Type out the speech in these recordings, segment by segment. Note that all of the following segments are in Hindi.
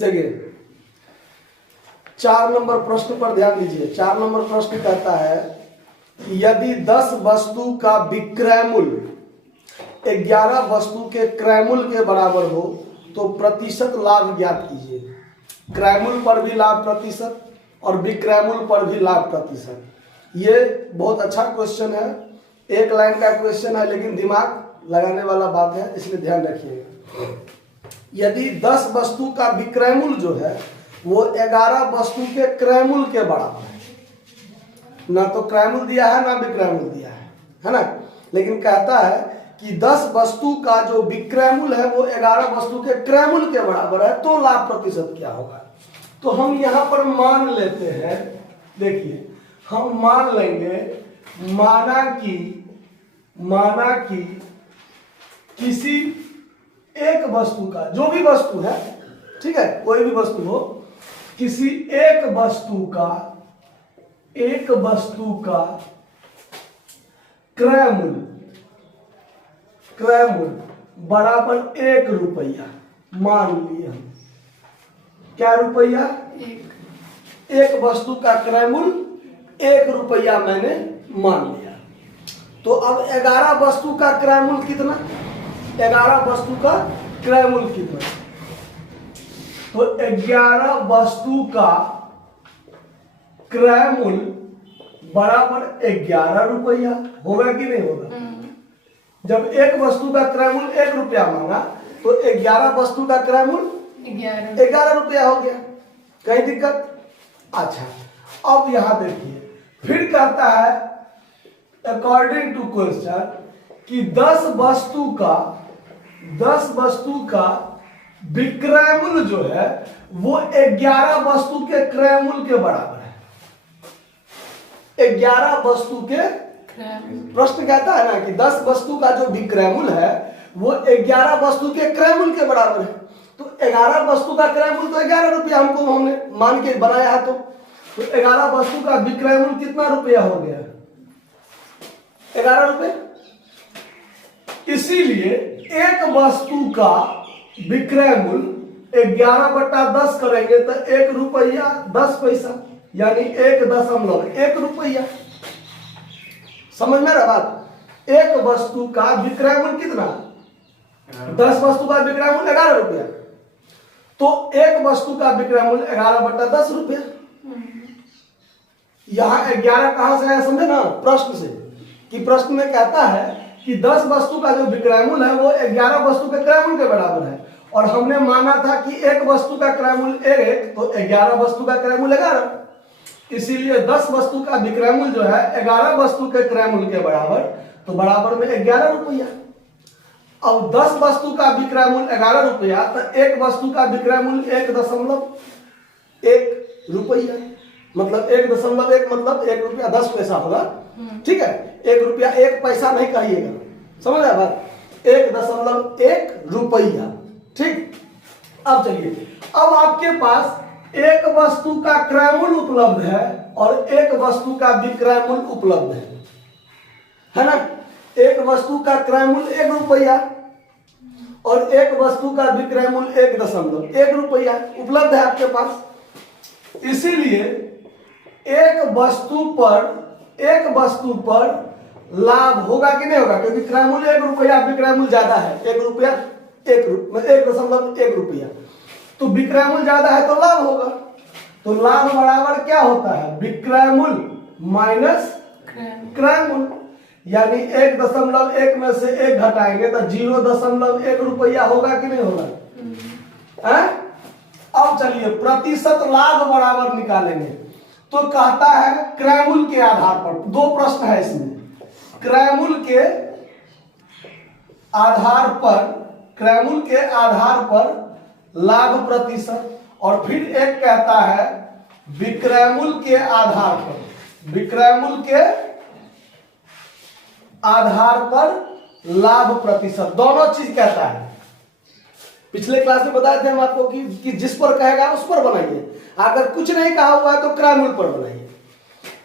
देखिए 4 नंबर प्रश्न पर ध्यान दीजिए। 4 नंबर प्रश्न कहता है यदि 10 वस्तु का विक्रय मूल्य 11 वस्तु के क्रय मूल्य के बराबर हो तो प्रतिशत लाभ ज्ञात कीजिए। क्रय मूल्य पर भी लाभ प्रतिशत और विक्रय मूल्य पर भी लाभ प्रतिशत। ये बहुत अच्छा क्वेश्चन है, एक लाइन का क्वेश्चन है लेकिन दिमाग लगाने वाला बात है, इसलिए ध्यान रखिएगा। यदि 10 वस्तु का विक्रय मूल्य जो है वो 11 वस्तु के क्रय मूल्य के बराबर है, ना तो क्रय मूल्य दिया है ना विक्रय मूल्य दिया है ना, लेकिन कहता है कि 10 वस्तु का जो विक्रय मूल्य है वो 11 वस्तु के क्रय मूल्य के बराबर है तो लाभ प्रतिशत क्या होगा। तो हम यहाँ पर मान लेते हैं, देखिए हम मान लेंगे माना कि किसी एक वस्तु का, जो भी वस्तु है, ठीक है, कोई भी वस्तु हो, किसी एक वस्तु का क्रय मूल्य बराबर 1 रुपया मान लिए हम। क्या रुपया? एक वस्तु का क्रय मूल्य 1 रुपया मैंने मान लिया। तो अब 11 वस्तु का क्रय मूल्य कितना? 11 वस्तु का क्रय मूल्य कितना? तो 11 वस्तु का क्रय मूल्य बराबर 11 रुपया होगा कि नहीं होगा? जब एक वस्तु का क्रय मूल्य 1 रुपया मांगा तो 11 वस्तु का क्रय मूल्य 11 रुपया हो गया। कहीं दिक्कत? अच्छा, अब यहां देखिए फिर कहता है अकॉर्डिंग टू क्वेश्चन कि 10 वस्तु का विक्रय मूल्य जो है वो 11 वस्तु के क्रय मूल्य के बराबर है। 11 वस्तु के प्रश्न कहता है ना कि 10 वस्तु का जो विक्रय मूल्य है वो 11 वस्तु के क्रय मूल्य के बराबर है। तो 11 वस्तु का क्रय मूल्य तो 11 रुपया हमने मान के बनाया है। तो 11 वस्तु का विक्रय मूल्य कितना रुपया हो गया? 11 रुपये। इसीलिए एक वस्तु का विक्रय मूल्य 11/10 करेंगे तो 1 रुपया 10 पैसा, यानी 1.1 रुपया। समझ में रहा बात? एक वस्तु का विक्रय मूल्य कितना? 10 वस्तु का विक्रय मूल्य 11 रुपया, तो एक वस्तु का विक्रय मूल्य 11/10 रुपया। यहां 11 कहां से आया समझे ना? प्रश्न से, कि प्रश्न में कहता है कि 10 वस्तु का जो विक्रय मूल्य है वो 11 वस्तु के क्रय मूल्य के बराबर है, और हमने माना था कि एक वस्तु का क्रय मूल्य 1 तो 11 वस्तु का क्रय मूल्य 11, इसीलिए 10 वस्तु का विक्रय मूल्य जो है 11 वस्तु के क्रय मूल्य के बराबर, तो बराबर में 11 रुपया। अब 10 वस्तु का विक्रय मूल्य 11 रुपया तो एक वस्तु का विक्रय मूल्य 1.1 रुपया, मतलब 1.1 मतलब 1 रुपया 10 पैसा होगा। ठीक है, 1 रुपया 1 पैसा नहीं कहिएगा, समझ आया बात? 1.1 रुपया। ठीक, अब चलिए, अब आपके पास एक वस्तु का क्रय मूल्य उपलब्ध है और एक वस्तु का विक्रय मूल्य उपलब्ध है ना? एक वस्तु का क्रय मूल्य 1 रुपया और एक वस्तु का विक्रय मूल्य 1.1 रुपया उपलब्ध है आपके पास। इसीलिए एक वस्तु पर लाभ होगा कि नहीं होगा? क्योंकि क्रय मूल्य 1 रुपया, विक्रय मूल्य ज्यादा है, 1 रुपया 1.1 रुपया, तो विक्रय मूल्य ज्यादा है तो लाभ होगा। तो लाभ बराबर क्या होता है? विक्रय मूल्य माइनस क्रय मूल्य, यानी 1.1 में से 1 घटाएंगे तो 0.1 रुपया होगा कि नहीं होगा? अब चलिए प्रतिशत लाभ बराबर निकालेंगे। तो कहता है क्रय मूल्य के आधार पर, 2 प्रश्न है इसमें, क्रय मूल्य के आधार पर लाभ प्रतिशत, और फिर एक कहता है विक्रय मूल्य के आधार पर लाभ प्रतिशत, दोनों चीज कहता है। पिछले क्लास में बताए थे हम आपको कि जिस पर कहेगा उस पर बनाइए, अगर कुछ नहीं कहा हुआ है तो क्रय मूल्य पर बनाइए।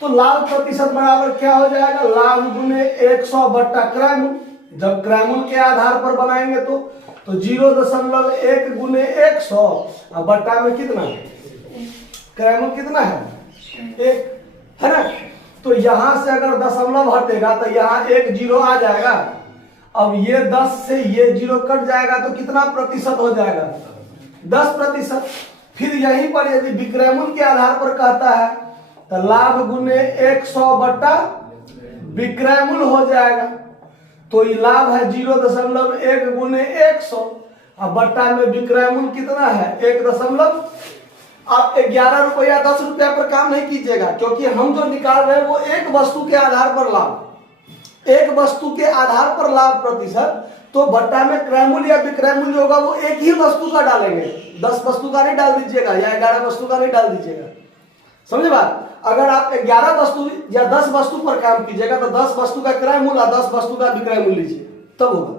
तो लाभ प्रतिशत बराबर क्या हो जाएगा? लाभ गुने 100 बट्टा क्रय मूल्य, जब क्रयमूल के आधार पर बनाएंगे तो 0.1 गुने 100 और बट्टा में कितना है, क्रयमूल कितना है, 1 है ना। तो यहां से अगर दशमलव हटेगा तो यहाँ 1 0 आ जाएगा। अब ये 10 से ये 0 कट जाएगा तो कितना प्रतिशत हो जाएगा, 10%। फिर यहीं पर यदि विक्रयमूल के आधार पर कहता है तो लाभ गुने 100 बट्टा विक्रयमूल हो जाएगा। तो ये लाभ है 0.1 गुने 100 और बट्टा में विक्रयमूल कितना है 1 आप 11 रुपया 10 रुपया पर काम नहीं कीजिएगा, क्योंकि हम जो निकाल रहे हैं वो एक वस्तु के आधार पर लाभ, एक वस्तु के आधार पर लाभ प्रतिशत। तो बट्टा में क्रयमूल या विक्रयमूल जो होगा वो एक ही वस्तु का डालेंगे, 10 वस्तु का नहीं डाल दीजिएगा या 11 वस्तु का नहीं डाल दीजिएगा, समझे बात। अगर आप 11 वस्तु या 10 वस्तु पर काम कीजिएगा तो 10 वस्तु का क्रयमूल और 10 वस्तु का विक्रयमूल लीजिए, तब होगा।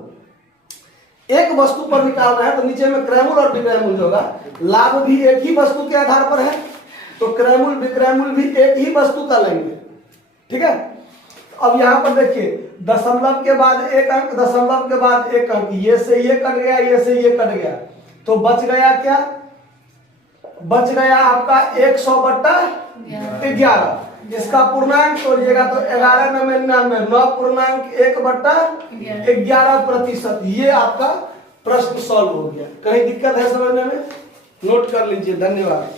एक वस्तु पर निकालना है तो नीचे में क्रयमूल और विक्रयमूल होगा। लाभ भी एक ही वस्तु के आधार पर है तो क्रयमूल विक्रयमूल भी एक ही वस्तु का लेंगे, ठीक है। अब यहाँ पर देखिए दशमलव के बाद एक अंक, दशमलव के बाद एक अंक, ये से ये कट गया, ये से ये कट गया, तो बच गया क्या, बच गया आपका 100 बट्टा 11। इसका पूर्णांक तोड़िएगा तो 11 9 99, 9.1 बट्टा 11%। ये आपका प्रश्न सॉल्व हो गया। कहीं दिक्कत है समझने में, नोट कर लीजिए। धन्यवाद।